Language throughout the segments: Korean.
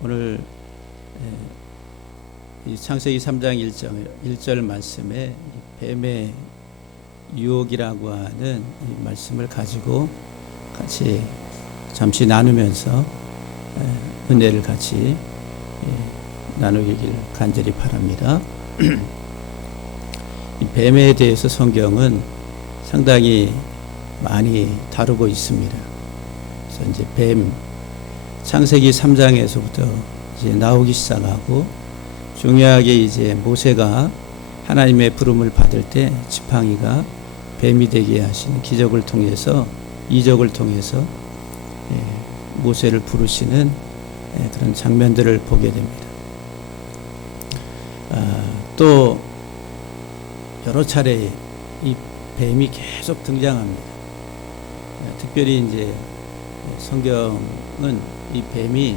오늘 이 창세기 3장 1절 말씀에 뱀의 유혹이라고 하는 이 말씀을 가지고 같이 잠시 나누면서 은혜를 같이 나누기를 간절히 바랍니다. 이 뱀에 대해서 성경은 상당히 많이 다루고 있습니다. 그래서 이제 뱀 창세기 3장에서부터 이제 나오기 시작하고 중요하게 이제 모세가 하나님의 부름을 받을 때 지팡이가 뱀이 되게 하신 기적을 통해서 이적을 통해서 모세를 부르시는 그런 장면들을 보게 됩니다. 또 여러 차례 이 뱀이 계속 등장합니다. 특별히 이제 성경은 이 뱀이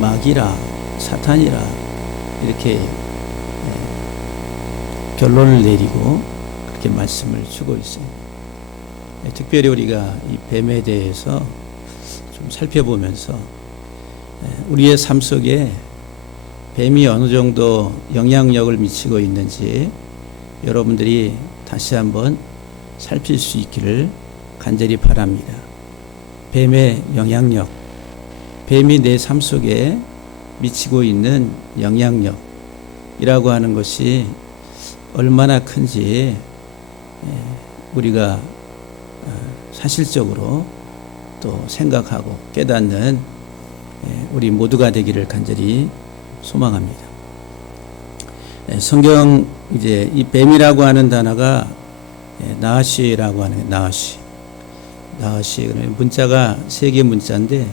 마귀라 사탄이라 이렇게 결론을 내리고 그렇게 말씀을 주고 있습니다. 특별히 우리가 이 뱀에 대해서 좀 살펴보면서 우리의 삶 속에 뱀이 어느 정도 영향력을 미치고 있는지 여러분들이 다시 한번 살필 수 있기를 간절히 바랍니다. 뱀의 영향력, 뱀이 내 삶 속에 미치고 있는 영향력이라고 하는 것이 얼마나 큰지 우리가 사실적으로 또 생각하고 깨닫는 우리 모두가 되기를 간절히 소망합니다. 성경 이제 이 뱀이라고 하는 단어가 나하시라고 하는 나하시 그러면 문자가 세 개 문자인데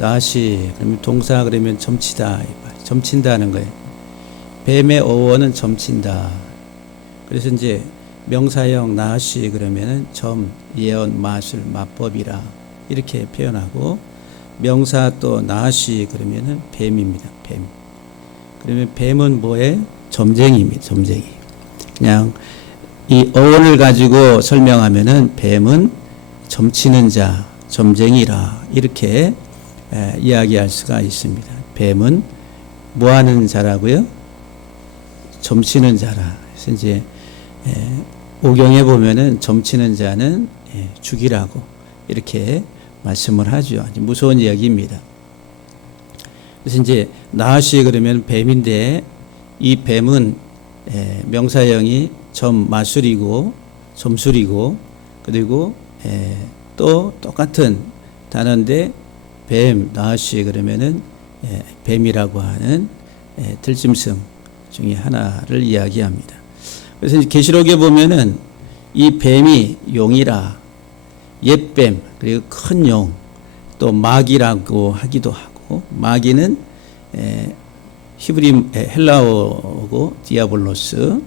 나하시 그러면 동사 그러면 점치다 점친다는 거예요. 뱀의 어원은 점친다. 그래서 이제 명사형 나하시 그러면은 점 예언 마술 마법이라 이렇게 표현하고 명사 또 나하시 그러면은 뱀입니다. 뱀. 그러면 뱀은 뭐에 점쟁이입니다. 점쟁이. 그냥 이 어원을 가지고 설명하면은 뱀은 점치는 자, 점쟁이라 이렇게 이야기할 수가 있습니다. 뱀은 뭐 하는 자라고요? 점치는 자라. 그래서 이제 오경에 보면은 점치는 자는 죽이라고 이렇게 말씀을 하죠. 아주 무서운 이야기입니다. 그래서 이제 나하시 그러면 뱀인데 이 뱀은 명사형이 점 마술이고 점술이고 그리고 또 똑같은 단어인데 뱀 나하시 그러면은 뱀이라고 하는 들짐승 중에 하나를 이야기합니다. 그래서 계시록에 보면은 이 뱀이 용이라 옛뱀 그리고 큰 용 또 마귀라고 하기도 하고 마귀는 히브리 헬라어고 디아볼로스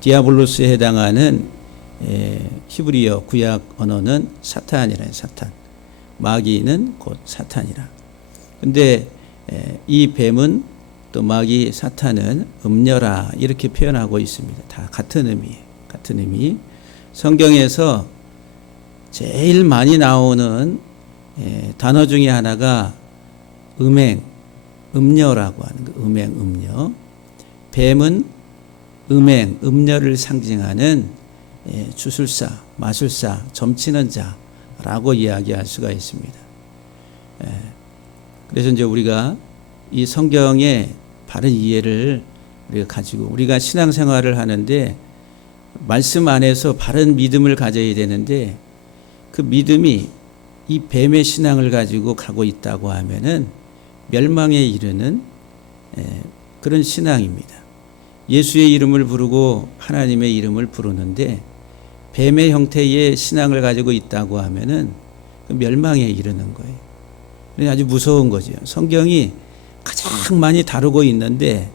디아볼로스에 해당하는 히브리어 구약 언어는 사탄이라 사탄 마귀는 곧 사탄이라. 근데 이 뱀은 또 마귀 사탄은 음녀라 이렇게 표현하고 있습니다. 다 같은 의미예요. 같은 의미. 성경에서 제일 많이 나오는 단어 중에 하나가 음행, 음녀라고 하는 거. 음행, 음녀. 뱀은 음행, 음녀를 상징하는 주술사, 마술사, 점치는 자라고 이야기할 수가 있습니다. 그래서 이제 우리가 이 성경의 바른 이해를 우리가 가지고 우리가 신앙생활을 하는데 말씀 안에서 바른 믿음을 가져야 되는데 그 믿음이 이 뱀의 신앙을 가지고 가고 있다고 하면은 멸망에 이르는 그런 신앙입니다. 예수의 이름을 부르고 하나님의 이름을 부르는데 뱀의 형태의 신앙을 가지고 있다고 하면은 그 멸망에 이르는 거예요. 아주 무서운 거죠. 성경이 가장 많이 다루고 있는데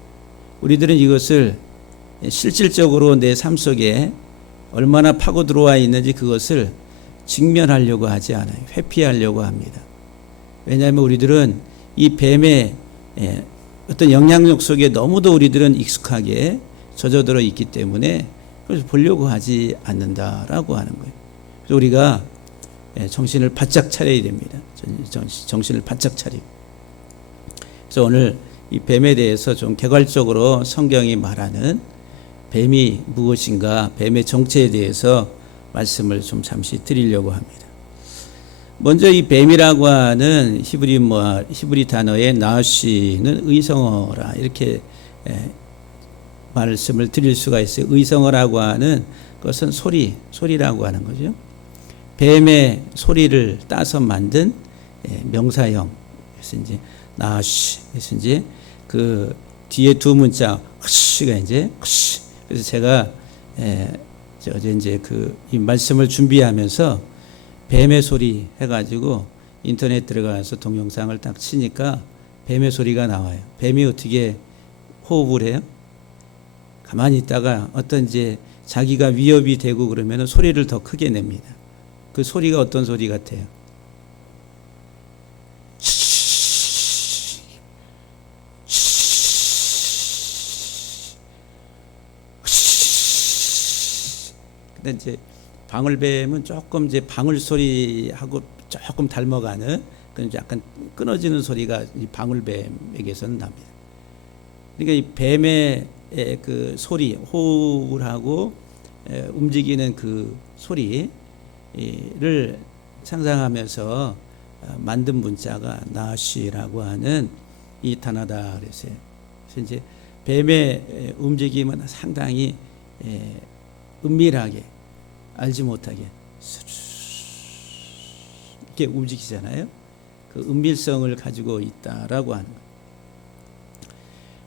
우리들은 이것을 실질적으로 내 삶 속에 얼마나 파고 들어와 있는지 그것을 직면하려고 하지 않아요. 회피하려고 합니다. 왜냐하면 우리들은 이 뱀의 어떤 영향력 속에 너무도 우리들은 익숙하게 젖어들어 있기 때문에 그래서 보려고 하지 않는다라고 하는 거예요. 그래서 우리가 정신을 바짝 차려야 됩니다. 정신을 바짝 차리고. 그래서 오늘 이 뱀에 대해서 좀 개괄적으로 성경이 말하는 뱀이 무엇인가, 뱀의 정체에 대해서 말씀을 좀 잠시 드리려고 합니다. 먼저 이 뱀이라고 하는 히브리 단어의 나시는 의성어라, 이렇게 말씀을 드릴 수가 있어요. 의성어라고 하는 것은 소리라고 하는 거죠. 뱀의 소리를 따서 만든 명사형. 그래서 이제 나시. 그래서 이제 그 뒤에 두 문자 흑시가 이제 흑시. 그래서 제가 어제 이제 이 말씀을 준비하면서 뱀의 소리 해가지고 인터넷 들어가서 동영상을 딱 치니까 뱀의 소리가 나와요. 뱀이 어떻게 호흡을 해요? 가만히 있다가 어떤 이제 자기가 위협이 되고 그러면 소리를 더 크게 냅니다. 그 소리가 어떤 소리 같아요? 근데 이제 방울뱀은 조금 이제 방울 소리하고 조금 닮아가는 그런 약간 끊어지는 소리가 이 방울뱀에게서는 납니다. 그러니까 이 뱀의 그 소리, 호흡을 하고 움직이는 그 소리를 상상하면서 만든 문자가 나시라고 하는 이 단어다 그랬어요. 그래서 이제 뱀의 움직임은 상당히 은밀하게, 알지 못하게 이렇게 움직이잖아요. 그 은밀성을 가지고 있다라고 하는 거예요.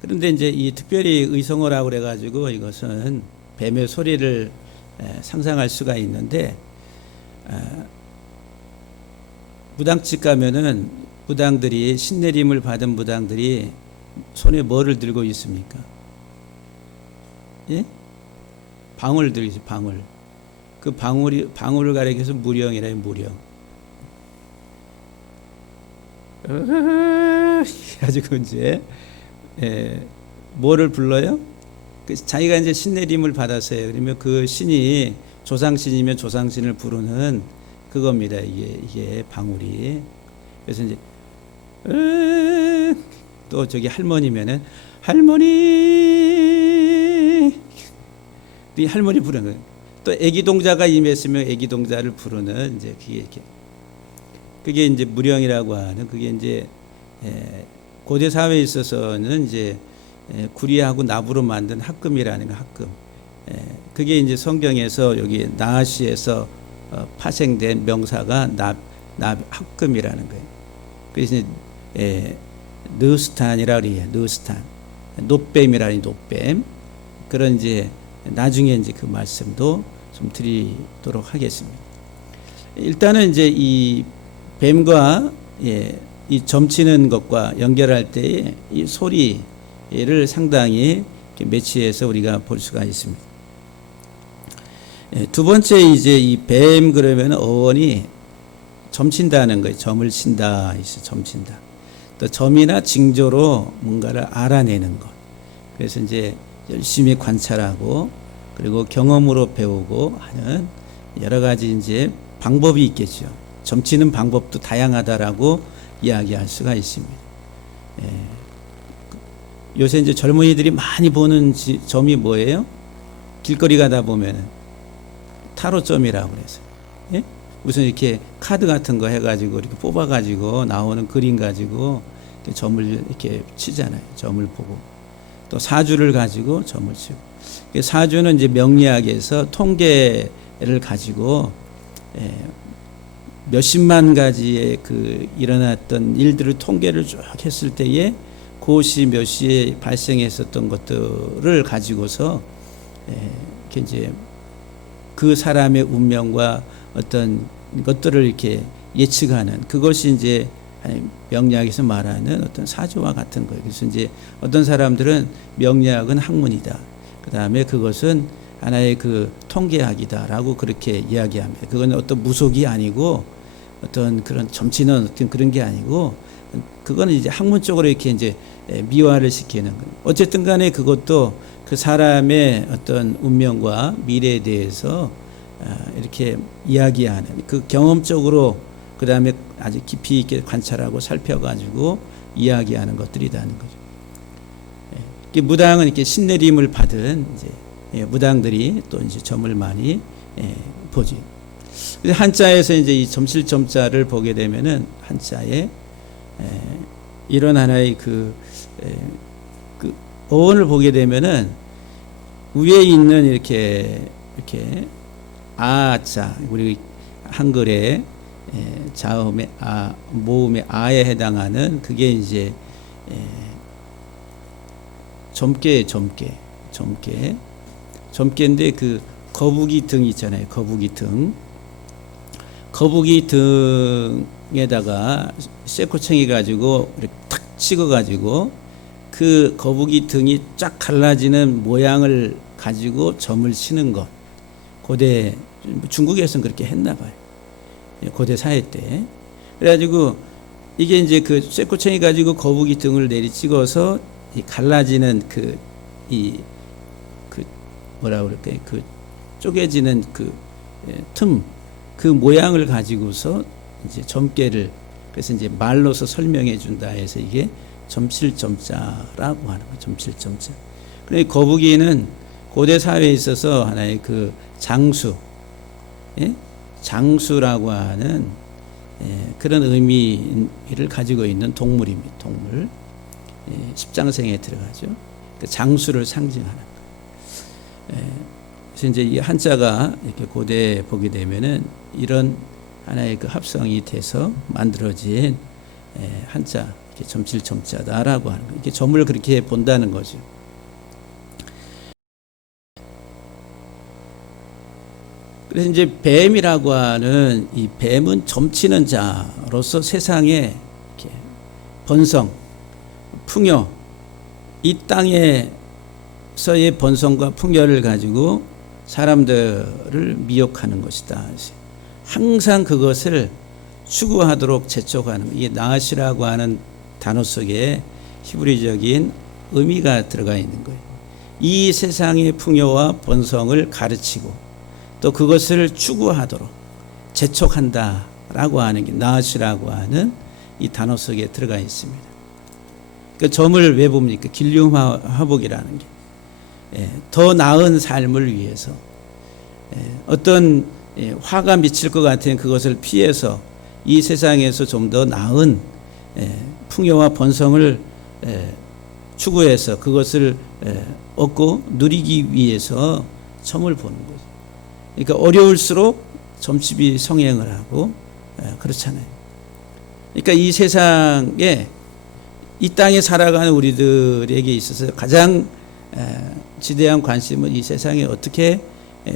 그런데 이제 이 특별히 의성어라고 그래가지고 이것은 뱀의 소리를 상상할 수가 있는데, 무당집 가면은 무당들이, 신내림을 받은 무당들이 손에 뭐를 들고 있습니까? 예? 방울 들고 있어요. 방울. 그 방울을 가리켜서 무령이라요. 무령. 가지고 이제 뭐를 불러요? 자기가 이제 신내림을 받았어요. 그러면 그 신이 조상신이면 조상신을 부르는 그겁니다. 이게 방울이. 그래서 이제 또 저기 할머니면은 할머니, 이 할머니 부르는 거예요. 또 애기 동자가 임했으면 애기 동자를 부르는 이제 그게 이제 무령이라고 하는, 그게 이제 고대 사회에 있어서는 이제 구리하고 납으로 만든 합금이라는 거, 합금. 그게 이제 성경에서 여기 나시에서 파생된 명사가 합금이라는 거예요. 그래서 이제 느스탄이라 그래요. 느스탄. 노뱀이라니 노뱀. 그런 이제 나중에 이제 그 말씀도 좀 드리도록 하겠습니다. 일단은 이제 이 뱀과 이 점치는 것과 연결할 때의 이 소리를 상당히 매치해서 우리가 볼 수가 있습니다. 두 번째, 이제 이 뱀 그러면 어원이 점친다는 거예요. 점을 친다, 점친다. 또 점이나 징조로 뭔가를 알아내는 것. 그래서 이제 열심히 관찰하고 그리고 경험으로 배우고 하는 여러 가지 이제 방법이 있겠죠. 점치는 방법도 다양하다라고 이야기할 수가 있습니다. 요새 이제 젊은이들이 많이 보는 점이 뭐예요? 길거리 가다 보면 타로점이라고 그래서, 예? 무슨 이렇게 카드 같은 거 해가지고 이렇게 뽑아가지고 나오는 그림 가지고 이렇게 점을 이렇게 치잖아요. 점을 보고. 또 사주를 가지고 점을 치고. 사주는 이제 명리학에서 통계를 가지고 몇십만 가지의 그 일어났던 일들을 통계를 쭉 했을 때에 그것이 몇 시에 발생했었던 것들을 가지고서 이렇게 이제 그 사람의 운명과 어떤 것들을 이렇게 예측하는, 그것이 이제 명리학에서 말하는 어떤 사주와 같은 거예요. 그래서 이제 어떤 사람들은 명리학은 학문이다. 그 다음에 그것은 하나의 그 통계학이다라고 그렇게 이야기합니다. 그건 어떤 무속이 아니고 어떤 그런 점치는 어떤 그런 게 아니고, 그거는 이제 학문적으로 이렇게 이제 미화를 시키는 거예요. 어쨌든 간에 그것도 그 사람의 어떤 운명과 미래에 대해서 이렇게 이야기하는 그 경험적으로 그 다음에 아주 깊이 있게 관찰하고 살펴가지고 이야기하는 것들이라는 거죠. 무당은 이렇게 신내림을 받은 이제 무당들이 또 이제 점을 많이 보지. 한자에서 이제 이 점실점자를 보게 되면은 한자에 이런 하나의 그 어원을 보게 되면은 위에 있는 이렇게 아자 우리 한글에 자음의 아 모음의 아에 해당하는 그게 이제 점괘인데 그 거북이 등 있잖아요. 거북이 등에다가 쇠코챙이 가지고 이렇게 탁 찍어 가지고 그 거북이 등이 쫙 갈라지는 모양을 가지고 점을 치는 것. 고대 중국에서는 그렇게 했나 봐요. 고대 사회 때. 그래가지고 이게 이제 그 쇠코챙이 가지고 거북이 등을 내리 찍어서 이 갈라지는 뭐라 그럴까요? 그 쪼개지는 그 틈, 그 모양을 가지고서 이제 점괘를 그래서 이제 말로서 설명해 준다 해서 이게 점실점자라고 하는 거예요. 점실점자. 그런데 거북이는 고대 사회에 있어서 하나의 그 장수, 장수라고 하는 그런 의미를 가지고 있는 동물입니다. 동물. 십장생에 들어가죠. 그 장수를 상징하는 거예요. 그래서 이제 이 한자가 이렇게 고대에 보게 되면은 이런 하나의 그 합성이 돼서 만들어진 한자, 이렇게 점실점자다라고 하는 거예요. 이렇게 점을 그렇게 본다는 거죠. 그래서 이제 뱀이라고 하는 이 뱀은 점치는 자로서 세상에 이렇게 번성, 풍요, 이 땅에서의 번성과 풍요를 가지고 사람들을 미혹하는 것이다. 항상 그것을 추구하도록 재촉하는 이게 나앗이라고 하는 단어 속에 히브리적인 의미가 들어가 있는 거예요. 이 세상의 풍요와 번성을 가르치고 또 그것을 추구하도록 재촉한다라고 하는 게 나앗이라고 하는 이 단어 속에 들어가 있습니다. 그 점을 왜 봅니까? 길륨화복이라는 게 더 나은 삶을 위해서 어떤 화가 미칠 것 같은 그것을 피해서 이 세상에서 좀 더 나은 풍요와 번성을 추구해서 그것을 얻고 누리기 위해서 점을 보는 거죠. 그러니까 어려울수록 점집이 성행을 하고 그렇잖아요. 그러니까 이 세상에 이 땅에 살아가는 우리들에게 있어서 가장 지대한 관심은 이 세상에 어떻게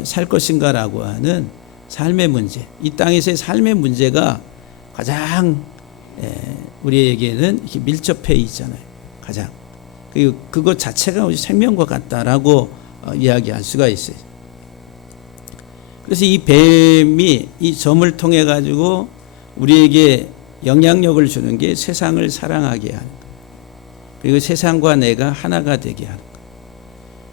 살 것인가라고 하는 삶의 문제. 이 땅에서의 삶의 문제가 가장 우리에게는 이렇게 밀접해 있잖아요. 가장. 그리고 그것 자체가 우리 생명과 같다라고 이야기할 수가 있어요. 그래서 이 뱀이 이 점을 통해 가지고 우리에게 영향력을 주는 게 세상을 사랑하게 하는 것. 그리고 세상과 내가 하나가 되게 하는 것.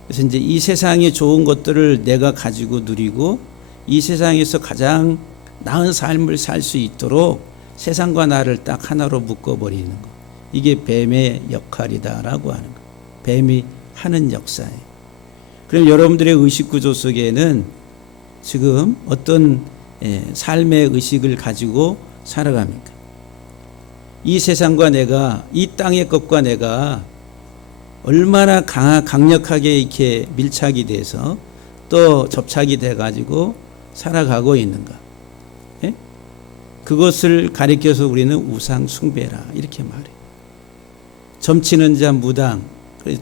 그래서 이제 이 세상에 좋은 것들을 내가 가지고 누리고 이 세상에서 가장 나은 삶을 살 수 있도록 세상과 나를 딱 하나로 묶어버리는 것. 이게 뱀의 역할이다라고 하는 것. 뱀이 하는 역사예요. 그럼 여러분들의 의식구조 속에는 지금 어떤 삶의 의식을 가지고 살아갑니까? 이 세상과 내가, 이 땅의 것과 내가 얼마나 강력하게 이렇게 밀착이 돼서 또 접착이 돼가지고 살아가고 있는가. 예? 그것을 가리켜서 우리는 우상 숭배라 이렇게 말해요. 점치는 자 무당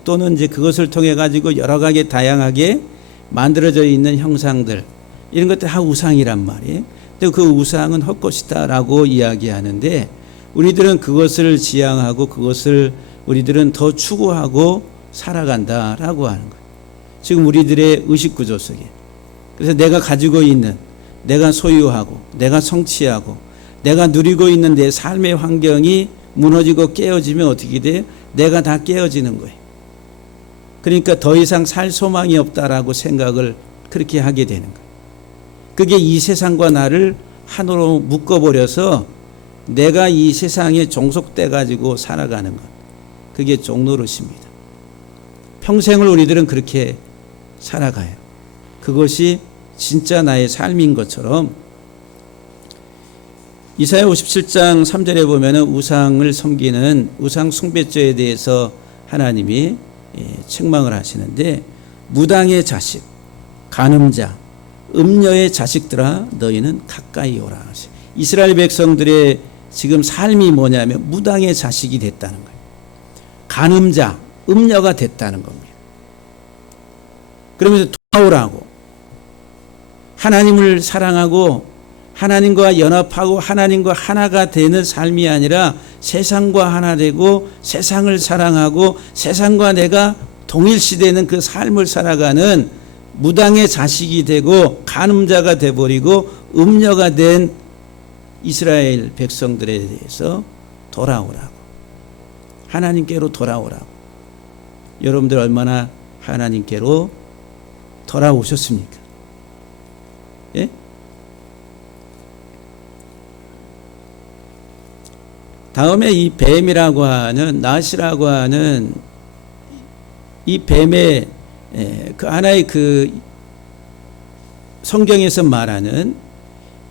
또는 이제 그것을 통해 가지고 여러 가지 다양하게 만들어져 있는 형상들 이런 것들 다 우상이란 말이에요. 근데 그 우상은 헛것이다라고 이야기하는데 우리들은 그것을 지향하고 그것을 우리들은 더 추구하고 살아간다라고 하는 거예요. 지금 우리들의 의식구조 속에. 그래서 내가 가지고 있는, 내가 소유하고, 내가 성취하고, 내가 누리고 있는 내 삶의 환경이 무너지고 깨어지면 어떻게 돼요? 내가 다 깨어지는 거예요. 그러니까 더 이상 살 소망이 없다라고 생각을 그렇게 하게 되는 거예요. 그게 이 세상과 나를 하나로 묶어버려서 내가 이 세상에 종속돼 가지고 살아가는 것. 그게 종노릇입니다. 평생을 우리들은 그렇게 살아가요. 그것이 진짜 나의 삶인 것처럼 이사야 57장 3절에 보면은 우상을 섬기는 우상 숭배죄에 대해서 하나님이 책망을 하시는데, 무당의 자식, 간음자, 음녀의 자식들아 너희는 가까이 오라 하시. 이스라엘 백성들의 지금 삶이 뭐냐면 무당의 자식이 됐다는 거예요. 간음자, 음녀가 됐다는 겁니다. 그러면서 돌아오라고, 하나님을 사랑하고 하나님과 연합하고 하나님과 하나가 되는 삶이 아니라 세상과 하나 되고 세상을 사랑하고 세상과 내가 동일시되는 그 삶을 살아가는 무당의 자식이 되고 간음자가 돼버리고 음녀가 된 이스라엘 백성들에 대해서 돌아오라고, 하나님께로 돌아오라고. 여러분들 얼마나 하나님께로 돌아오셨습니까? 예? 다음에 이 뱀이라고 하는, 낫이라고 하는 이 뱀의 그 하나의 그 성경에서 말하는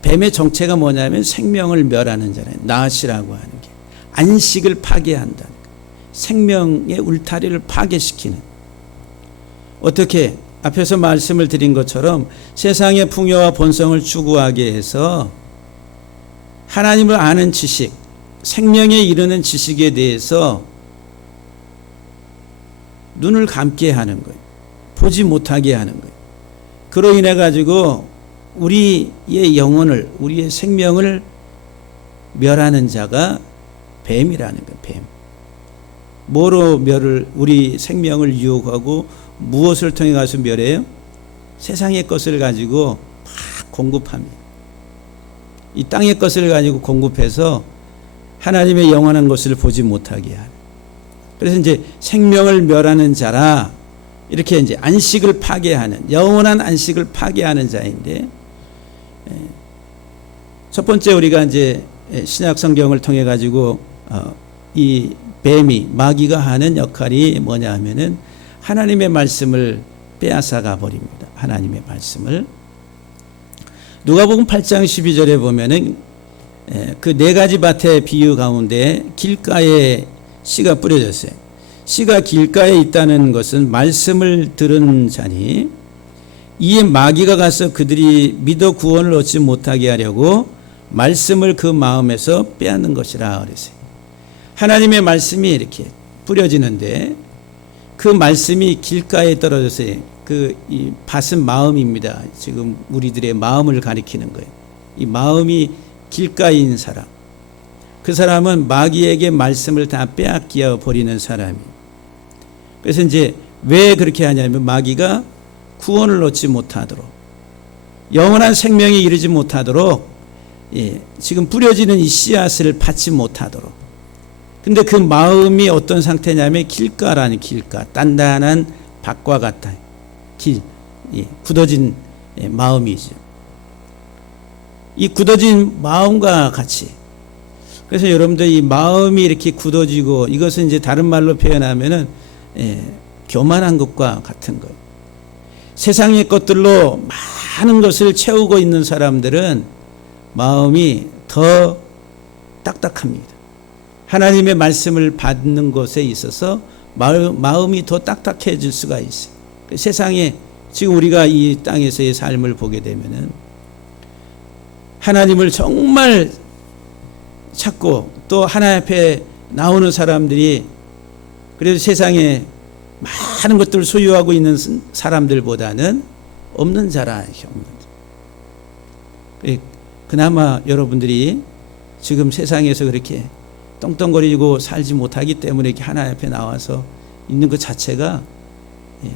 뱀의 정체가 뭐냐면 생명을 멸하는 자라요. 낫이라고 하는 게 안식을 파괴한다는 거예요. 생명의 울타리를 파괴시키는. 어떻게 앞에서 말씀을 드린 것처럼 세상의 풍요와 본성을 추구하게 해서 하나님을 아는 지식, 생명에 이르는 지식에 대해서 눈을 감게 하는 거예요. 보지 못하게 하는 거예요. 그로 인해 가지고 우리의 영혼을, 우리의 생명을 멸하는 자가 뱀이라는 거예요. 뱀. 뭐로 우리 생명을 유혹하고 무엇을 통해 가서 멸해요? 세상의 것을 가지고 막 공급합니다. 이 땅의 것을 가지고 공급해서 하나님의 영원한 것을 보지 못하게 하는. 그래서 이제 생명을 멸하는 자라, 이렇게 이제 안식을 파괴하는, 영원한 안식을 파괴하는 자인데, 첫 번째 우리가 이제 신약 성경을 통해 가지고 이 뱀이, 마귀가 하는 역할이 뭐냐 하면은 하나님의 말씀을 빼앗아가 버립니다. 하나님의 말씀을. 누가복음 8장 12절에 보면은 그 네 가지 밭의 비유 가운데 길가에 씨가 뿌려졌어요. 씨가 길가에 있다는 것은 말씀을 들은 자니 이에 마귀가 가서 그들이 믿어 구원을 얻지 못하게 하려고 말씀을 그 마음에서 빼앗는 것이라 그랬어요. 하나님의 말씀이 이렇게 뿌려지는데 그 말씀이 길가에 떨어졌어요. 이 밭은 마음입니다. 지금 우리들의 마음을 가리키는 거예요. 이 마음이 길가에 있는 사람, 그 사람은 마귀에게 말씀을 다 빼앗겨 버리는 사람이에요. 그래서 이제 왜 그렇게 하냐면 마귀가 구원을 얻지 못하도록, 영원한 생명에 이르지 못하도록, 지금 뿌려지는 이 씨앗을 받지 못하도록. 근데 그 마음이 어떤 상태냐면 길가라는, 길가, 단단한 밭과 같아요. 굳어진 마음이죠. 이 굳어진 마음과 같이. 그래서 여러분들 이 마음이 이렇게 굳어지고, 이것은 이제 다른 말로 표현하면은 교만한 것과 같은 거예요. 세상의 것들로 많은 것을 채우고 있는 사람들은 마음이 더 딱딱합니다. 하나님의 말씀을 받는 것에 있어서 마음이 더 딱딱해질 수가 있어요. 세상에 지금 우리가 이 땅에서의 삶을 보게 되면은 하나님을 정말 찾고 또 하나님 앞에 나오는 사람들이, 그래도 세상에 많은 것들을 소유하고 있는 사람들보다는 없는 자라. 그나마 여러분들이 지금 세상에서 그렇게 떵떵거리고 살지 못하기 때문에 이렇게 하나님 앞에 나와서 있는 것 자체가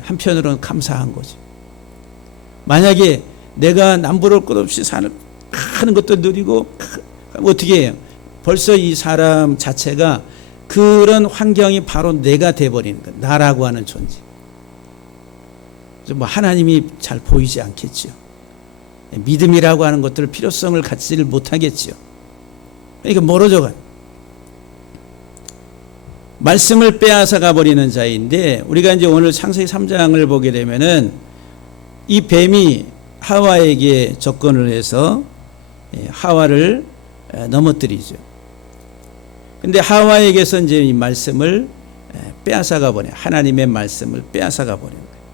한편으로는 감사한 거죠. 만약에 내가 남부를 것 없이 사는 것도 누리고 어떻게 해요? 벌써 이 사람 자체가 그런 환경이 바로 내가 돼버리는 거예요. 나라고 하는 존재. 뭐 하나님이 잘 보이지 않겠죠. 믿음이라고 하는 것들 필요성을 갖지를 못하겠지요. 그러니까 멀어져 가요. 말씀을 빼앗아 가버리는 자인데, 우리가 이제 오늘 창세기 3장을 보게 되면은 이 뱀이 하와에게 접근을 해서 하와를 넘어뜨리죠. 근데 하와에게서 이제 이 말씀을 빼앗아 가버려, 하나님의 말씀을 빼앗아 가버리는 거예요.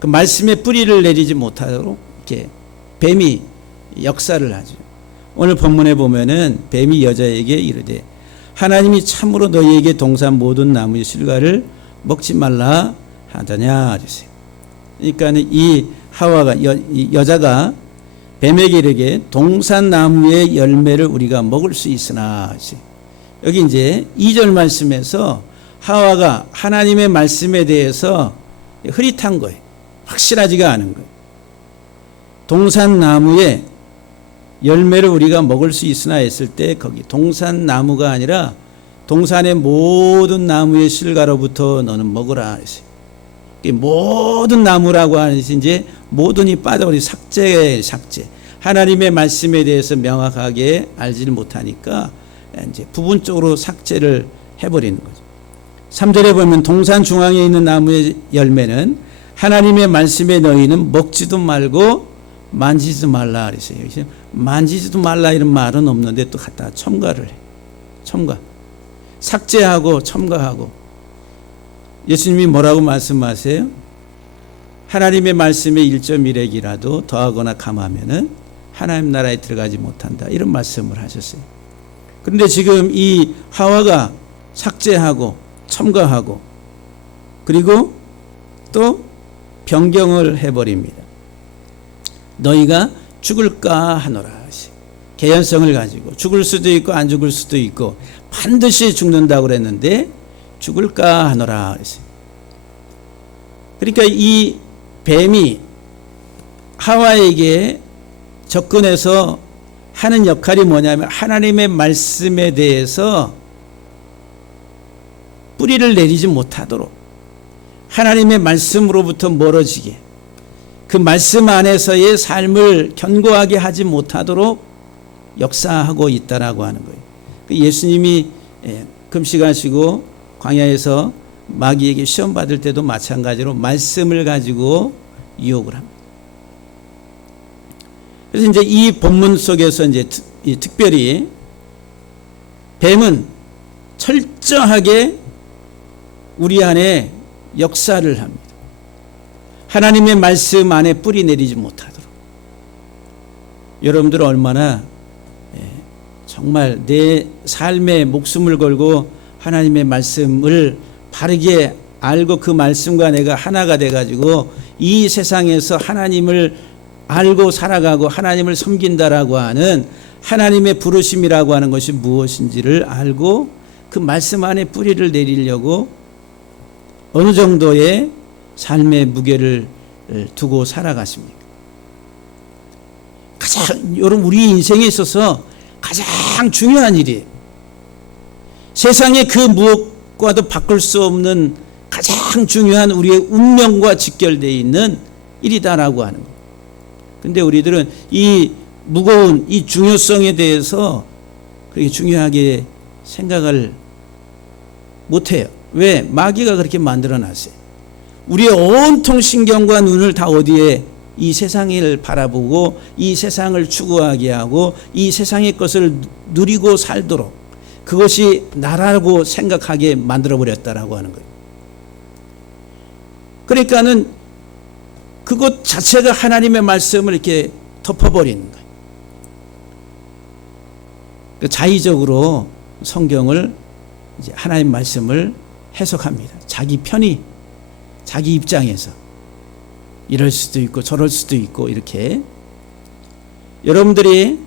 그 말씀의 뿌리를 내리지 못하도록 이렇게 뱀이 역사를 하죠. 오늘 본문에 보면은 뱀이 여자에게 이르되 하나님이 참으로 너희에게 동산 모든 나무의 실과를 먹지 말라 하더냐 하셨어요. 그러니까 이 하와가 이 여자가 뱀에게 이르게 동산 나무의 열매를 우리가 먹을 수 있으나 하셨어요. 여기 이제 2절 말씀에서 하와가 하나님의 말씀에 대해서 흐릿한 거예요. 확실하지가 않은 거예요. 동산 나무의 열매를 우리가 먹을 수 있으나 했을 때 거기 동산 나무가 아니라 동산의 모든 나무의 실과로부터 너는 먹으라 했어요. 모든 나무라고 하는 것이 이제 모든이 빠져버린 삭제. 하나님의 말씀에 대해서 명확하게 알지를 못하니까 이제 부분적으로 삭제를 해버리는 거죠. 3절에 보면 동산 중앙에 있는 나무의 열매는 하나님의 말씀에 너희는 먹지도 말고 만지지도 말라 그랬어요. 만지지도 말라 이런 말은 없는데 또 갖다 첨가를 해. 첨가. 삭제하고 첨가하고. 예수님이 뭐라고 말씀하세요? 하나님의 말씀에 1.1핵이라도 더하거나 감하면은 하나님 나라에 들어가지 못한다. 이런 말씀을 하셨어요. 그런데 지금 이 하와가 삭제하고 첨가하고 그리고 또 변경을 해버립니다. 너희가 죽을까 하노라. 개연성을 가지고 죽을 수도 있고 안 죽을 수도 있고 반드시 죽는다고 그랬는데 죽을까 하노라. 그러니까 이 뱀이 하와에게 접근해서 하는 역할이 뭐냐면 하나님의 말씀에 대해서 뿌리를 내리지 못하도록 하나님의 말씀으로부터 멀어지게 그 말씀 안에서의 삶을 견고하게 하지 못하도록 역사하고 있다라고 하는 거예요. 예수님이 금식하시고 광야에서 마귀에게 시험 받을 때도 마찬가지로 말씀을 가지고 유혹을 합니다. 그래서 이제 이 본문 속에서 이제 특별히 뱀은 철저하게 우리 안에 역사를 합니다. 하나님의 말씀 안에 뿌리 내리지 못하도록. 여러분들은 얼마나 정말 내 삶에 목숨을 걸고 하나님의 말씀을 바르게 알고 그 말씀과 내가 하나가 돼가지고 이 세상에서 하나님을 알고 살아가고 하나님을 섬긴다라고 하는 하나님의 부르심이라고 하는 것이 무엇인지를 알고 그 말씀 안에 뿌리를 내리려고 어느 정도의 삶의 무게를 두고 살아가십니까? 가장 여러분 우리 인생에 있어서 가장 중요한 일이에요. 세상의 그 무엇과도 바꿀 수 없는 가장 중요한 우리의 운명과 직결되어 있는 일이다라고 하는 거예요. 근데 우리들은 이 무거운 이 중요성에 대해서 그렇게 중요하게 생각을 못해요. 왜? 마귀가 그렇게 만들어놨어요. 우리의 온통 신경과 눈을 다 어디에 이 세상을 바라보고 이 세상을 추구하게 하고 이 세상의 것을 누리고 살도록 그것이 나라고 생각하게 만들어버렸다라고 하는 거예요. 그러니까는 그것 자체가 하나님의 말씀을 이렇게 덮어버리는 거예요. 자의적으로 성경을 이제 하나님 말씀을 해석합니다. 자기 편의, 자기 입장에서 이럴 수도 있고 저럴 수도 있고 이렇게 여러분들이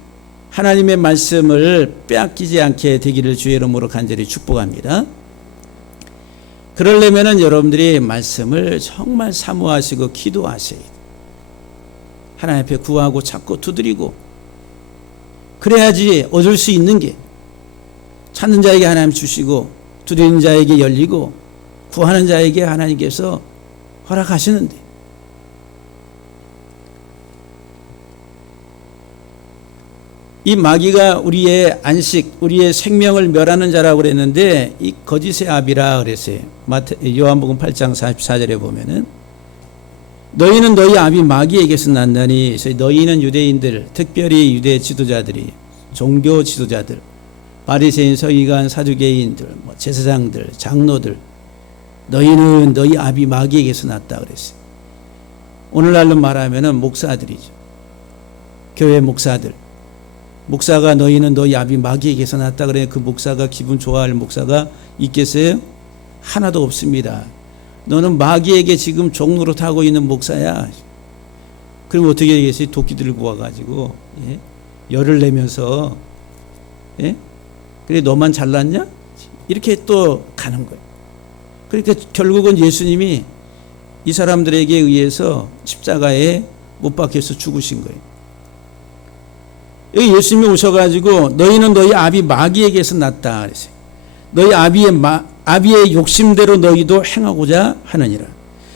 하나님의 말씀을 빼앗기지 않게 되기를 주의 이름으로 간절히 축복합니다. 그러려면은 여러분들이 말씀을 정말 사모하시고 기도하셔야 돼요. 하나님 앞에 구하고 찾고 두드리고 그래야지 얻을 수 있는 게 찾는 자에게 하나님 주시고 두드리는 자에게 열리고 구하는 자에게 하나님께서 허락하시는데 이 마귀가 우리의 안식, 우리의 생명을 멸하는 자라고 그랬는데 이 거짓의 아비라 그랬어요. 요한복음 8장 44절에 보면은 너희는 너희 아비 마귀에게서 났나니. 너희는 유대인들, 특별히 유대 지도자들이, 종교 지도자들, 바리새인, 서기관, 사두개인들, 제사장들, 장로들, 너희는 너희 아비 마귀에게서 났다 그랬어요. 오늘날로 말하면은 목사들이죠. 교회 목사들. 목사가 너희는 너희 아비 마귀에게서 났다 그래. 그 목사가 기분 좋아할 목사가 있겠어요? 하나도 없습니다. 너는 마귀에게 지금 종노릇 하고 있는 목사야. 그럼 어떻게 되겠어요? 도끼 들고 와가지고 열을 내면서 그래 너만 잘났냐? 이렇게 또 가는 거예요. 그러니까 결국은 예수님이 이 사람들에게 의해서 십자가에 못 박혀서 죽으신 거예요. 여기 예수님이 오셔가지고 너희는 너희 아비 마귀에게서 났다 그랬어요. 너희 아비의 욕심대로 너희도 행하고자 하느니라.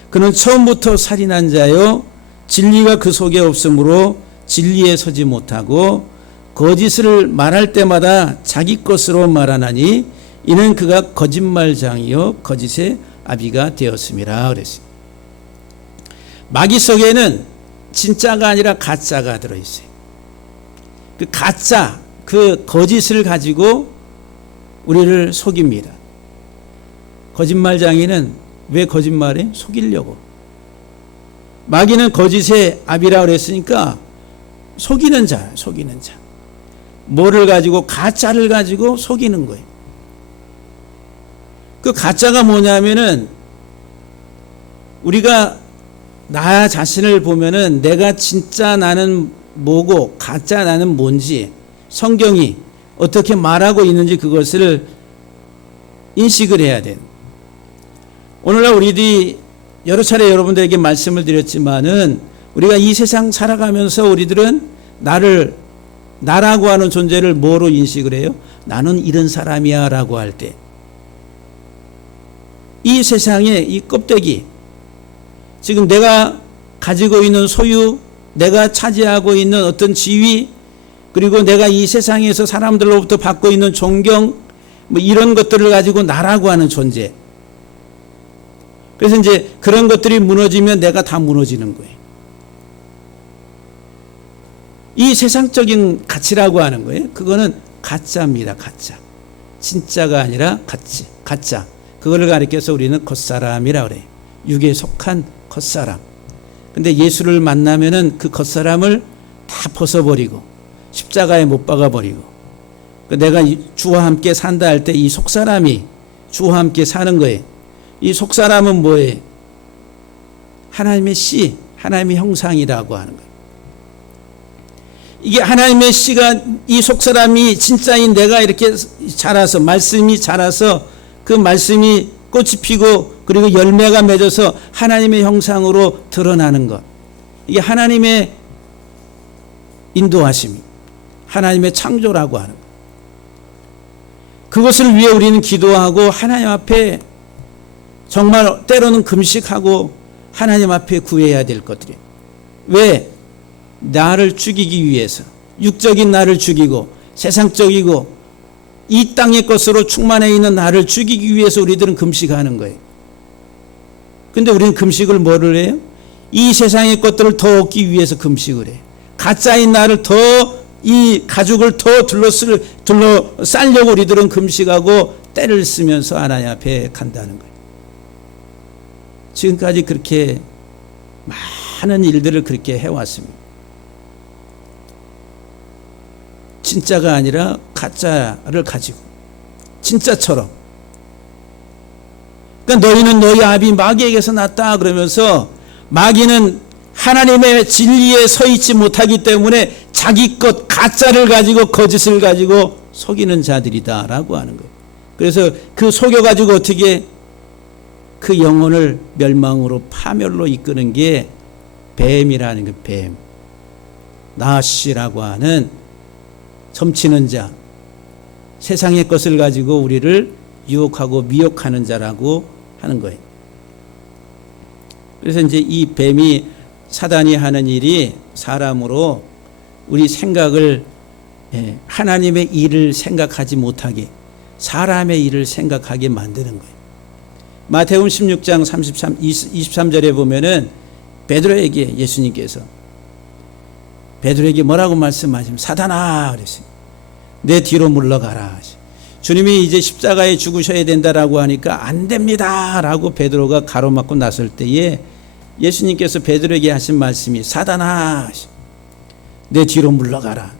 그는 처음부터 살인한 자요 진리가 그 속에 없으므로 진리에 서지 못하고 거짓을 말할 때마다 자기 것으로 말하나니 이는 그가 거짓말장이요 거짓의 아비가 되었음이라 그랬어요. 마귀 속에는 진짜가 아니라 가짜가 들어있어요. 그 가짜, 그 거짓을 가지고 우리를 속입니다. 거짓말장이는 왜 거짓말해? 속이려고. 마귀는 거짓의 아비라고 그랬으니까 속이는 자, 속이는 자. 뭐를 가지고? 가짜를 가지고 속이는 거예요. 그 가짜가 뭐냐면은 우리가 나 자신을 보면은 내가 진짜 나는 뭐고 가짜 나는 뭔지 성경이 어떻게 말하고 있는지 그것을 인식을 해야 돼요. 오늘날 우리들이 여러 차례 여러분들에게 말씀을 드렸지만은 우리가 이 세상 살아가면서 우리들은 나라고 하는 존재를 뭐로 인식을 해요? 나는 이런 사람이야 라고 할 때 이 세상의 이 껍데기, 지금 내가 가지고 있는 소유, 내가 차지하고 있는 어떤 지위, 그리고 내가 이 세상에서 사람들로부터 받고 있는 존경, 이런 것들을 가지고 나라고 하는 존재. 그래서 이제 그런 것들이 무너지면 내가 다 무너지는 거예요. 이 세상적인 가치라고 하는 거예요. 그거는 가짜입니다. 가짜. 진짜가 아니라 가짜. 그거를 가리켜서 우리는 겉사람이라고 그래요. 육에 속한 겉사람. 근데 예수를 만나면은 그 겉사람을 다 벗어버리고 십자가에 못 박아버리고 내가 주와 함께 산다 할 때 이 속사람이 주와 함께 사는 거예요. 이 속사람은 뭐예요? 하나님의 씨, 하나님의 형상이라고 하는 거예요. 이게 하나님의 씨가 이 속사람이 진짜인 내가 이렇게 자라서 말씀이 자라서 그 말씀이 꽃이 피고 그리고 열매가 맺어서 하나님의 형상으로 드러나는 것. 이게 하나님의 인도하심, 하나님의 창조라고 하는 것. 그것을 위해 우리는 기도하고 하나님 앞에 정말 때로는 금식하고 하나님 앞에 구해야 될 것들이에요. 왜? 나를 죽이기 위해서, 육적인 나를 죽이고 세상적이고 이 땅의 것으로 충만해 있는 나를 죽이기 위해서 우리들은 금식하는 거예요. 근데 우리는 금식을 뭐를 해요? 이 세상의 것들을 더 얻기 위해서 금식을 해요. 가짜인 나를 더, 이 가죽을 더 둘러싸려고 우리들은 금식하고 때를 쓰면서 하나님 앞에 간다는 거예요. 지금까지 그렇게 많은 일들을 그렇게 해왔습니다. 진짜가 아니라 가짜를 가지고 진짜처럼. 그러니까 너희는 너희 아비 마귀에게서 났다 그러면서 마귀는 하나님의 진리에 서 있지 못하기 때문에 자기 것 가짜를 가지고 거짓을 가지고 속이는 자들이다라고 하는 거예요. 그래서 그 속여가지고 어떻게 그 영혼을 멸망으로 파멸로 이끄는 게 뱀이라는 게 뱀. 나시라고 하는 점치는 자, 세상의 것을 가지고 우리를 유혹하고 미혹하는 자라고 하는 거예요. 그래서 이제 이 뱀이 사단이 하는 일이 사람으로 우리 생각을 하나님의 일을 생각하지 못하게, 사람의 일을 생각하게 만드는 거예요. 마태복음 16장 23절에 보면은 베드로에게 예수님께서 베드로에게 뭐라고 말씀하시면 사단아 그랬어요. 내 뒤로 물러가라. 주님이 이제 십자가에 죽으셔야 된다라고 하니까 안 됩니다 라고 베드로가 가로막고 나설 때에 예수님께서 베드로에게 하신 말씀이 사단아 내 뒤로 물러가라.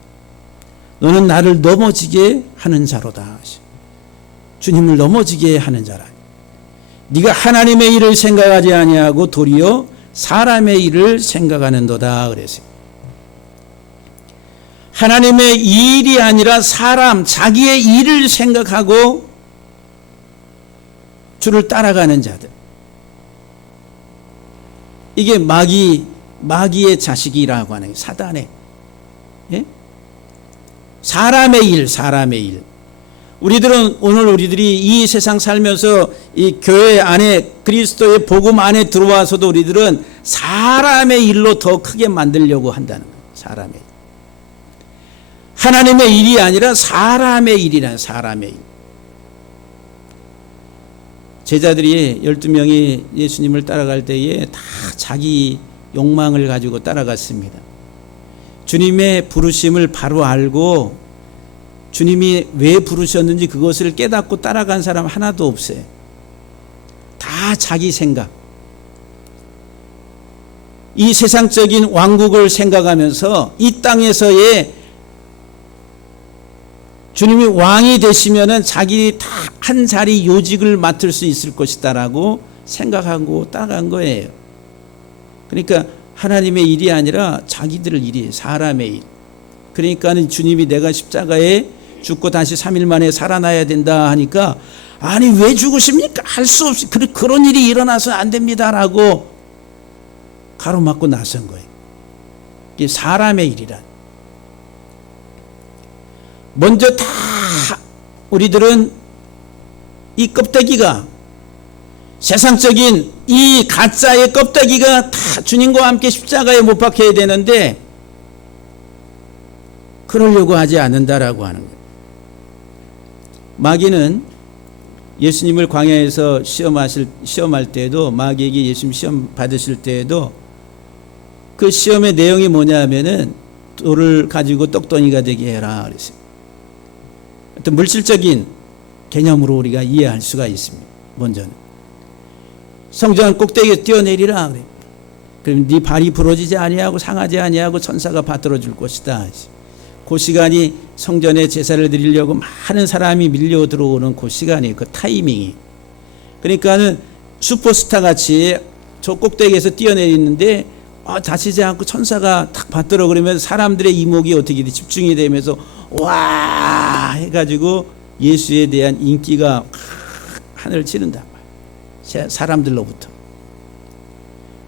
너는 나를 넘어지게 하는 자로다. 주님을 넘어지게 하는 자라. 네가 하나님의 일을 생각하지 아니하고 도리어 사람의 일을 생각하는도다 그랬어요. 하나님의 일이 아니라 사람, 자기의 일을 생각하고 주를 따라가는 자들. 이게 마귀의 자식이라고 하는 사단의, 사람의 일. 우리들이 이 세상 살면서 이 교회 안에 그리스도의 복음 안에 들어와서도 우리들은 사람의 일로 더 크게 만들려고 한다는 거예요. 사람의 일. 하나님의 일이 아니라 사람의 일이란 사람의 일. 제자들이 12명이 예수님을 따라갈 때에 다 자기 욕망을 가지고 따라갔습니다. 주님의 부르심을 바로 알고 주님이 왜 부르셨는지 그것을 깨닫고 따라간 사람 하나도 없어요. 다 자기 생각. 이 세상적인 왕국을 생각하면서 이 땅에서의 주님이 왕이 되시면은 자기 다 한 자리 요직을 맡을 수 있을 것이다라고 생각하고 따라간 거예요. 그러니까 하나님의 일이 아니라 자기들 일이 사람의 일. 그러니까는 주님이 내가 십자가에 죽고 다시 3일 만에 살아나야 된다 하니까 아니 왜 죽으십니까? 할 수 없이 그런 일이 일어나서 안 됩니다라고 가로막고 나선 거예요. 이게 사람의 일이란. 먼저 다 우리들은 이 껍데기가 세상적인 이 가짜의 껍데기가 다 주님과 함께 십자가에 못 박혀야 되는데 그러려고 하지 않는다라고 하는 거예요. 마귀는 예수님을 광야에서 시험할 때에도 마귀에게 예수님 시험 받으실 때에도 그 시험의 내용이 뭐냐 하면은 돌을 가지고 떡덩이가 되게 해라 그랬어요. 어떤 물질적인 개념으로 우리가 이해할 수가 있습니다. 먼저는 성전 꼭대기에 뛰어내리라 그래. 그럼 네 발이 부러지지 아니하고 상하지 아니하고 천사가 받들어 줄 것이다. 그 시간이 성전에 제사를 드리려고 많은 사람이 밀려 들어오는 그 시간이 그 타이밍이. 그러니까는 슈퍼스타 같이 저 꼭대기에서 뛰어내리는데 다치지 않고 천사가 탁 받들어 그러면 사람들의 이목이 어떻게 돼? 집중이 되면서 와 해가지고 예수에 대한 인기가 하늘을 찌른단 말이에요. 사람들로부터.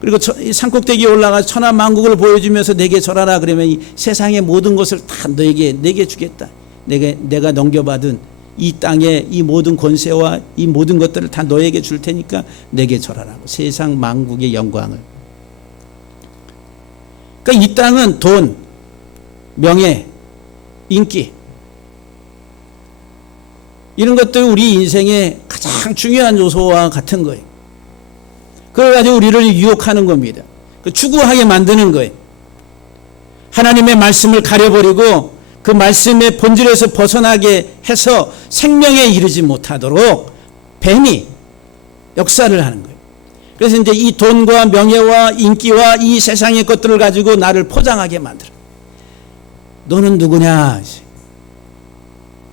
그리고 산꼭대기에 올라가서 천하만국을 보여주면서 내게 절하라 그러면 이 세상의 모든 것을 다 내게 주겠다. 내가 넘겨받은 이 땅의 이 모든 권세와 이 모든 것들을 다 너에게 줄 테니까 내게 절하라고. 세상 만국의 영광을. 그러니까 이 땅은 돈, 명예, 인기 이런 것들이 우리 인생의 가장 중요한 요소와 같은 거예요. 그걸 가지고 우리를 유혹하는 겁니다. 추구하게 만드는 거예요. 하나님의 말씀을 가려버리고 그 말씀의 본질에서 벗어나게 해서 생명에 이르지 못하도록 뱀이 역사를 하는 거예요. 그래서 이제 이 돈과 명예와 인기와 이 세상의 것들을 가지고 나를 포장하게 만들어. 너는 누구냐?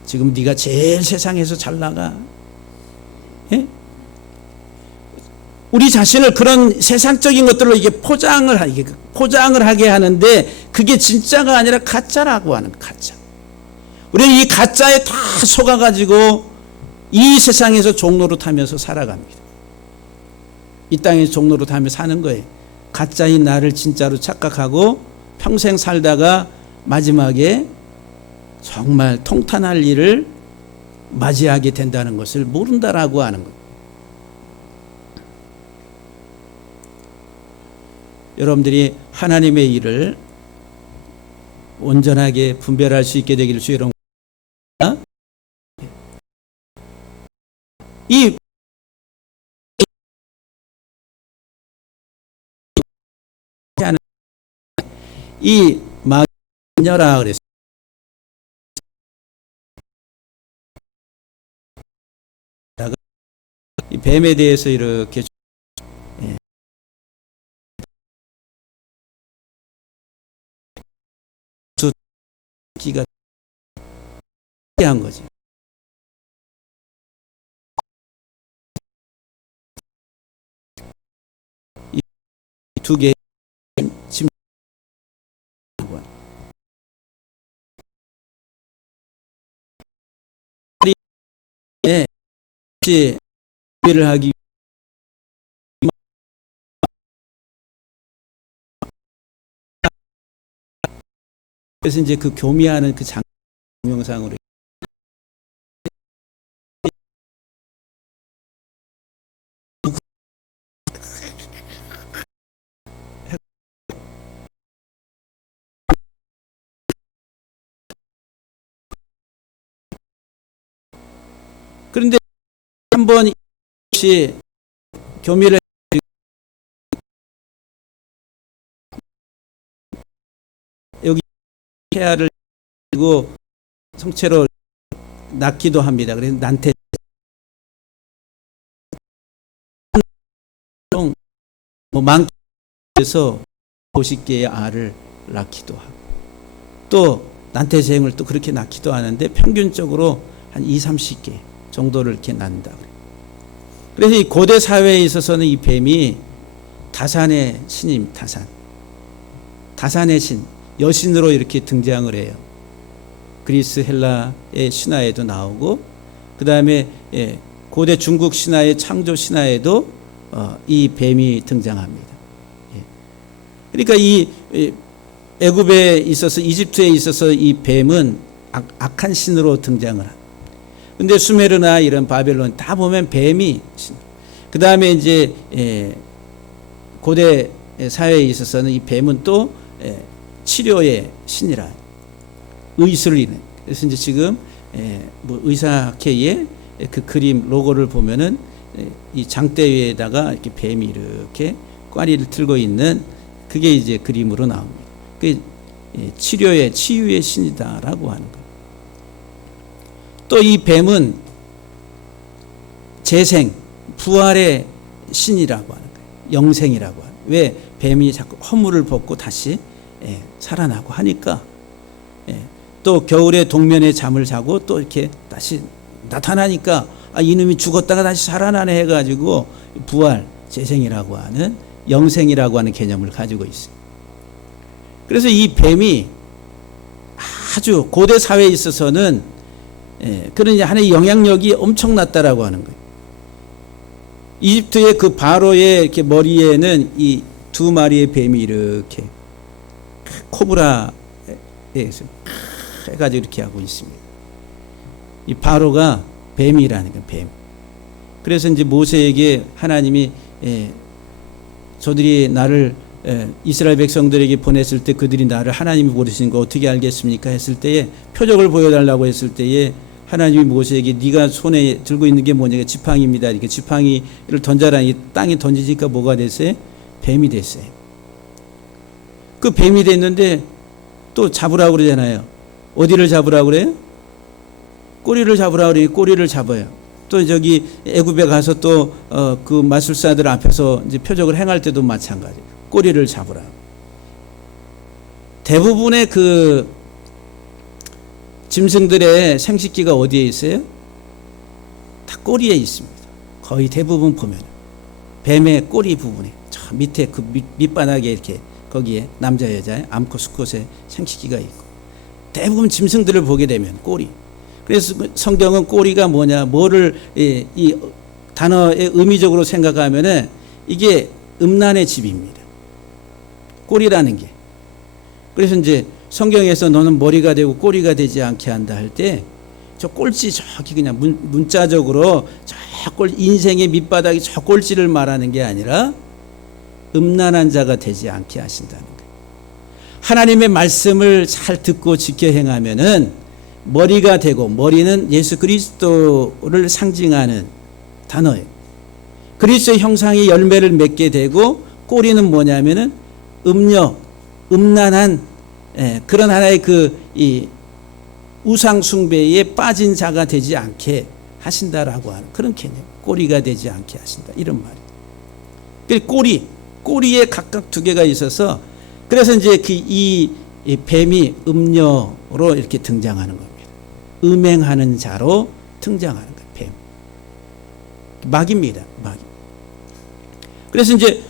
지금 네가 제일 세상에서 잘 나가. 예? 우리 자신을 그런 세상적인 것들로 이게 포장을 하게 하는데 그게 진짜가 아니라 가짜라고 하는 가짜. 우리는 이 가짜에 다 속아가지고 이 세상에서 종로로 타면서 살아갑니다. 이 땅에서 종로로 타며 사는 거예요. 가짜인 나를 진짜로 착각하고 평생 살다가 마지막에 정말 통탄할 일을 맞이하게 된다는 것을 모른다라고 하는 것. 여러분들이 하나님의 일을 온전하게 분별할 수 있게 되기를 주의 이름. 이 이 마녀라 그랬어요. 이 뱀에 대해서 이렇게 기가 한 거지. 이 두 개 침 에 준비를 하기. 그래서 이제 그 교미하는 그 장면상으로 그런데 한번 혹시 교미를 여기 폐하를 들고 성체로 낳기도 합니다. 그래서 난태 뭐 많게서 50개의 알을 낳기도 하고 또 난태생을 또 그렇게 낳기도 하는데 평균적으로 한 2, 30개 정도를 이렇게 낳는다. 그래서 이 고대 사회에 있어서는 이 뱀이 다산의 신입니다. 다산의 신, 여신으로 이렇게 등장을 해요. 그리스 헬라의 신화에도 나오고 그 다음에 고대 중국 신화의 창조 신화에도 이 뱀이 등장합니다. 그러니까 이 애굽에 있어서 이집트에 있어서 이 뱀은 악한 신으로 등장을 합니다. 근데 수메르나 이런 바벨론 다 보면 뱀이 그 다음에 이제 고대 사회에 있어서는 이 뱀은 또 치료의 신이라 의술을 이는. 그래서 이제 지금 뭐 의사학회의 그 그림 로고를 보면은 이 장대 위에다가 이렇게 뱀이 이렇게 꽈리를 들고 있는 그게 이제 그림으로 나옵니다. 그 치료의 치유의 신이다라고 하는 거. 또 이 뱀은 재생, 부활의 신이라고 하는 거예요. 영생이라고 하는 거예요. 왜 뱀이 자꾸 허물을 벗고 다시 살아나고 하니까 또 겨울에 동면에 잠을 자고 또 이렇게 다시 나타나니까 이놈이 죽었다가 다시 살아나네 해가지고 부활, 재생이라고 하는 영생이라고 하는 개념을 가지고 있어요. 그래서 이 뱀이 아주 고대 사회에 있어서는 그런 하나의 영향력이 엄청났다라고 하는 거예요. 이집트의 그 바로의 이렇게 머리에는 이 두 마리의 뱀이 이렇게 코브라에서 해가지고 이렇게 하고 있습니다. 이 바로가 뱀이라는 거예요. 뱀. 그래서 이제 모세에게 하나님이 저들이 나를 이스라엘 백성들에게 보냈을 때 그들이 나를 하나님이 부르신 거 어떻게 알겠습니까? 했을 때에 표적을 보여달라고 했을 때에 하나님이 모세에게 네가 손에 들고 있는 게 뭐냐? 지팡이입니다. 이렇게 지팡이를 던져라. 이 땅에 던지니까 뭐가 됐어요? 뱀이 됐어요. 그 뱀이 됐는데 또 잡으라고 그러잖아요. 어디를 잡으라고 그래요? 꼬리를 잡으라고 그래요. 꼬리를 잡아요. 또 저기 애굽에 가서 또 그 마술사들 앞에서 이제 표적을 행할 때도 마찬가지예요. 꼬리를 잡으라. 대부분의 그 짐승들의 생식기가 어디에 있어요? 다 꼬리에 있습니다. 거의 대부분 보면 뱀의 꼬리 부분에 저 밑에 그 밑바닥에 이렇게 거기에 남자 여자의 암컷 수컷의 생식기가 있고 대부분 짐승들을 보게 되면 꼬리. 그래서 성경은 꼬리가 뭐냐, 뭐를 이 단어의 의미적으로 생각하면은 이게 음란의 집입니다. 꼬리라는 게. 그래서 이제 성경에서 너는 머리가 되고 꼬리가 되지 않게 한다 할 때 저 꼴찌 저기 그냥 문자적으로 저 인생의 밑바닥이 저 꼴찌를 말하는 게 아니라 음란한 자가 되지 않게 하신다는 거예요. 하나님의 말씀을 잘 듣고 지켜 행하면은 머리가 되고, 머리는 예수 그리스도를 상징하는 단어예요. 그리스도의 형상이 열매를 맺게 되고, 꼬리는 뭐냐면은 음란한 그런 하나의 이 우상 숭배에 빠진 자가 되지 않게 하신다라고 하는 그런 개념. 꼬리가 되지 않게 하신다, 이런 말이에요. 꼬리에 각각 두 개가 있어서, 그래서 이제 이 뱀이 음녀로 이렇게 등장하는 겁니다. 음행하는 자로 등장하는 거예요. 뱀. 마귀입니다. 마귀. 그래서 이제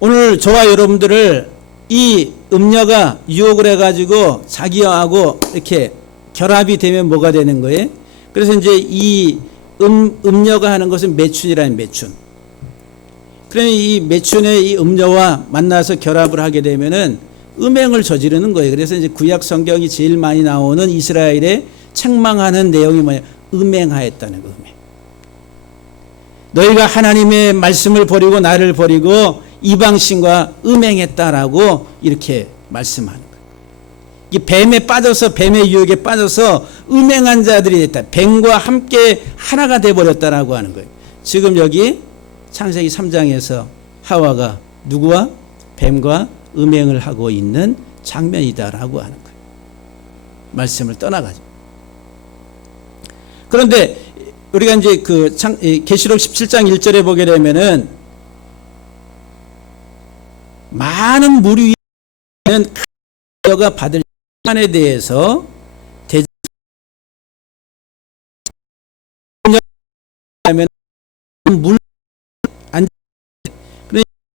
오늘 저와 여러분들을 이 음녀가 유혹을 해가지고 자기하고 이렇게 결합이 되면 뭐가 되는 거예요? 그래서 이제 이 음녀가 하는 것은 매춘이라는 매춘. 그러면 이 매춘의 이 음녀와 만나서 결합을 하게 되면은 음행을 저지르는 거예요. 그래서 이제 구약 성경이 제일 많이 나오는 이스라엘의 책망하는 내용이 뭐냐? 음행하였다는 거, 음행. 너희가 하나님의 말씀을 버리고 나를 버리고 이방신과 음행했다라고 이렇게 말씀하는 거예요. 이 뱀에 빠져서, 뱀의 유혹에 빠져서 음행한 자들이 됐다. 뱀과 함께 하나가 돼버렸다라고 하는 거예요. 지금 여기 창세기 3장에서 하와가 누구와? 뱀과 음행을 하고 있는 장면이다라고 하는 거예요. 말씀을 떠나가지고. 그런데 우리가 이제 계시록 17장 1절에 보게 되면은 많은 물 위에 있는 여가 받을 시간에 대해서 대하면 물 안.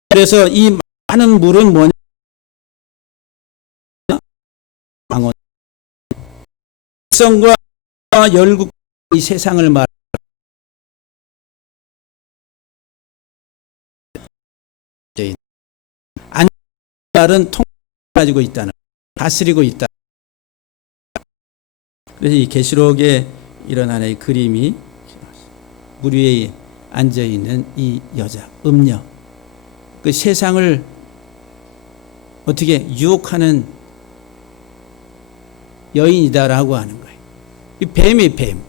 그래서 이 많은 물은 뭐냐? 방언. 백성과 열국 이 세상을 말. 안말은 통 가지고 있다는, 다스리고 있다. 그래서 이 계시록에 이런 하나의 그림이 물 위에 앉아 있는 이 여자, 음녀, 그 세상을 어떻게 유혹하는 여인이다라고 하는 거예요. 이 뱀이 뱀.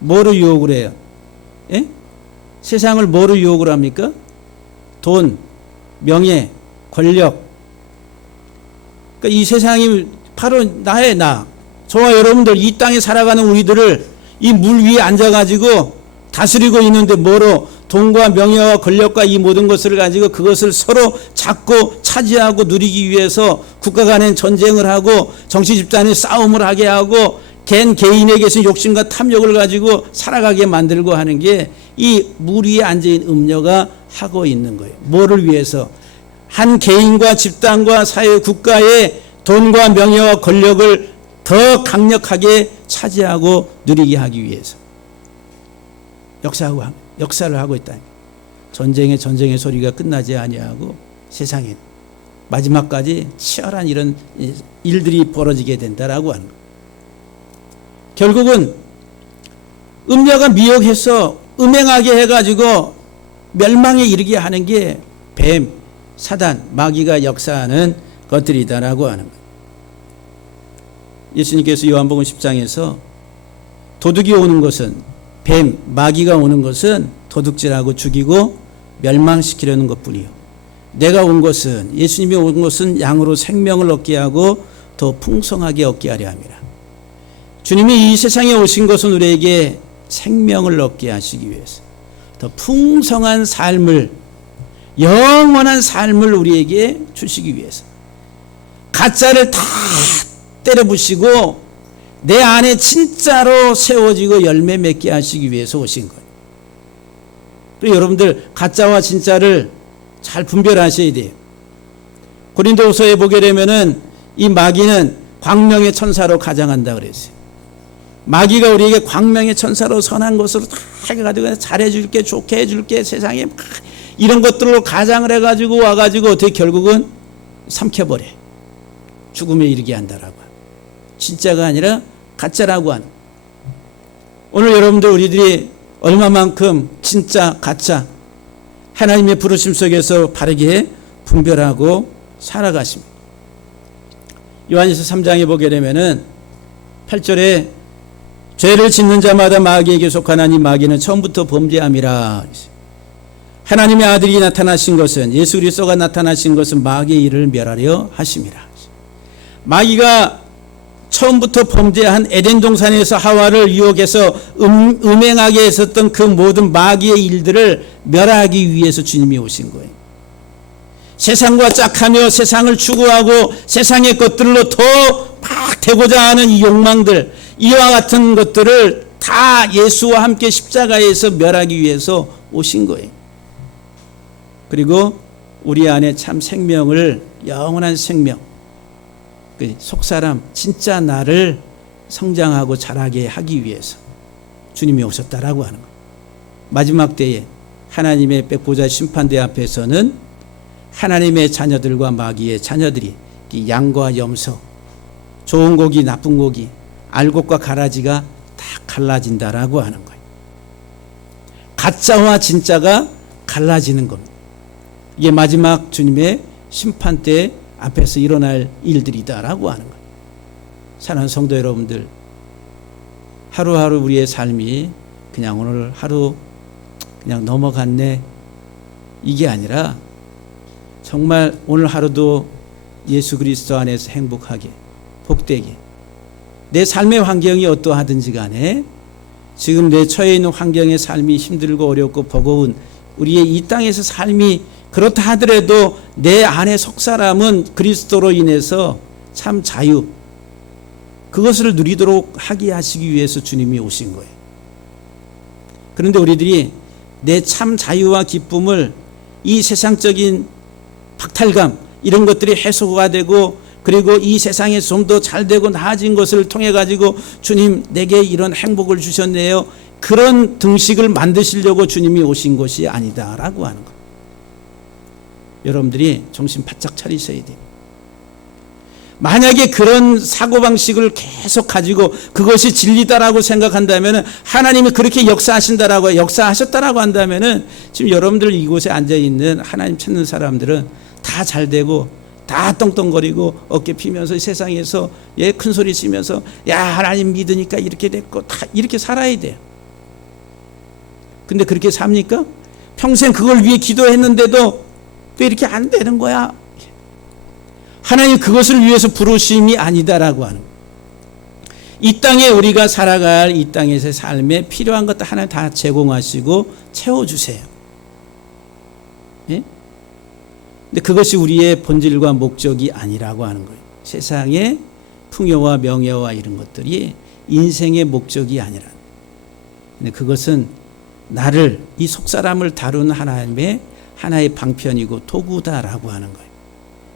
뭐로 유혹을 해요? 예? 세상을 뭐로 유혹을 합니까? 돈, 명예, 권력. 그러니까 이 세상이 바로 나의 나. 저와 여러분들 이 땅에 살아가는 우리들을 이 물 위에 앉아가지고 다스리고 있는데 뭐로? 돈과 명예와 권력과 이 모든 것을 가지고 그것을 서로 잡고 차지하고 누리기 위해서 국가 간의 전쟁을 하고 정치 집단의 싸움을 하게 하고 개인에게서 욕심과 탐욕을 가지고 살아가게 만들고 하는 게 이 물 위에 앉아있는 음녀가 하고 있는 거예요. 뭐를 위해서? 한 개인과 집단과 사회 국가의 돈과 명예와 권력을 더 강력하게 차지하고 누리게 하기 위해서 역사를 하고 있다. 전쟁의 소리가 끝나지 아니하고 세상에 마지막까지 치열한 이런 일들이 벌어지게 된다라고 하는 거예요. 결국은 음녀가 미혹해서 음행하게 해가지고 멸망에 이르게 하는 게 뱀, 사단, 마귀가 역사하는 것들이다라고 하는 거예요. 예수님께서 요한복음 10장에서 도둑이 오는 것은, 뱀, 마귀가 오는 것은 도둑질하고 죽이고 멸망시키려는 것뿐이요. 내가 온 것은, 예수님이 온 것은 양으로 생명을 얻게 하고 더 풍성하게 얻게 하려 함이라. 주님이 이 세상에 오신 것은 우리에게 생명을 얻게 하시기 위해서, 더 풍성한 삶을, 영원한 삶을 우리에게 주시기 위해서, 가짜를 다 때려부시고 내 안에 진짜로 세워지고 열매 맺게 하시기 위해서 오신 거예요. 그리고 여러분들 가짜와 진짜를 잘 분별하셔야 돼요. 고린도후서에 보게 되면은 이 마귀는 광명의 천사로 가장한다 그랬어요. 마귀가 우리에게 광명의 천사로 선한 것으로 다 해가지고 잘해줄게, 좋게 해줄게, 세상에 막 이런 것들로 가장을 해가지고 와가지고 어떻게 결국은 삼켜버려. 죽음에 이르게 한다라고. 진짜가 아니라 가짜라고 하는. 오늘 여러분들 우리들이 얼마만큼 진짜 가짜 하나님의 부르심 속에서 바르게 분별하고 살아가십니다. 요한일서 3장에 보게 되면은 8절에 죄를 짓는 자마다 마귀에게 속하나니 마귀는 처음부터 범죄함이라. 하나님의 아들이 나타나신 것은, 예수 그리스도가 나타나신 것은 마귀의 일을 멸하려 하심이라. 마귀가 처음부터 범죄한 에덴 동산에서 하와를 유혹해서 음행하게 했었던 그 모든 마귀의 일들을 멸하기 위해서 주님이 오신 거예요. 세상과 짝하며 세상을 추구하고 세상의 것들로 더 막 되고자 하는 이 욕망들, 이와 같은 것들을 다 예수와 함께 십자가에서 멸하기 위해서 오신 거예요. 그리고 우리 안에 참 생명을, 영원한 생명, 그 속사람 진짜 나를 성장하고 자라게 하기 위해서 주님이 오셨다라고 하는 거예요. 마지막 때에 하나님의 백보자 심판대 앞에서는 하나님의 자녀들과 마귀의 자녀들이, 양과 염소, 좋은 고기 나쁜 고기, 알곡과 가라지가 다 갈라진다라고 하는 거예요. 가짜와 진짜가 갈라지는 겁니다. 이게 마지막 주님의 심판대 앞에서 일어날 일들이다라고 하는 거예요. 사랑하는 성도 여러분들, 하루하루 우리의 삶이 그냥 오늘 하루 그냥 넘어갔네, 이게 아니라 정말 오늘 하루도 예수 그리스도 안에서 행복하게, 복되게, 내 삶의 환경이 어떠하든지 간에 지금 내 처해 있는 환경의 삶이 힘들고 어렵고 버거운 우리의 이 땅에서 삶이 그렇다 하더라도 내 안에 속 사람은 그리스도로 인해서 참 자유, 그것을 누리도록 하게 하시기 위해서 주님이 오신 거예요. 그런데 우리들이 내 참 자유와 기쁨을 이 세상적인 박탈감, 이런 것들이 해소가 되고, 그리고 이 세상에 좀 더 잘되고 나아진 것을 통해 가지고 주님 내게 이런 행복을 주셨네요, 그런 등식을 만드시려고 주님이 오신 것이 아니다라고 하는 거예요. 여러분들이 정신 바짝 차리셔야 돼요. 만약에 그런 사고방식을 계속 가지고 그것이 진리다라고 생각한다면, 하나님이 그렇게 역사하신다라고, 역사하셨다라고 한다면, 지금 여러분들 이곳에 앉아있는 하나님 찾는 사람들은 다 잘되고 다 떵떵거리고 어깨 피면서 세상에서 큰 소리 치면서 야 하나님 믿으니까 이렇게 됐고, 다 이렇게 살아야 돼요. 근데 그렇게 삽니까? 평생 그걸 위해 기도했는데도 왜 이렇게 안 되는 거야? 하나님 그것을 위해서 부르심이 아니다라고 하는 거예요. 이 땅에 우리가 살아갈 이 땅에서의 삶에 필요한 것도 하나님 다 제공하시고 채워주세요. 예? 근데 그것이 우리의 본질과 목적이 아니라고 하는 거예요. 세상의 풍요와 명예와 이런 것들이 인생의 목적이 아니라, 근데 그것은 나를, 이 속사람을 다루는 하나님의 하나의 방편이고 도구다라고 하는 거예요.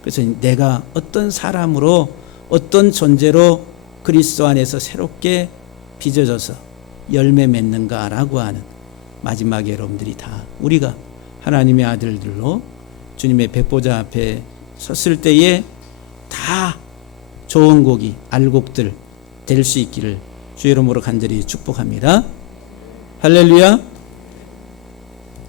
그래서 내가 어떤 사람으로, 어떤 존재로 그리스도 안에서 새롭게 빚어져서 열매 맺는가라고 하는, 마지막에 여러분들이 다 우리가 하나님의 아들들로 주님의 백보자 앞에 섰을 때에 다 좋은 고기, 알곡들 될 수 있기를 주 이름으로 간절히 축복합니다. 할렐루야.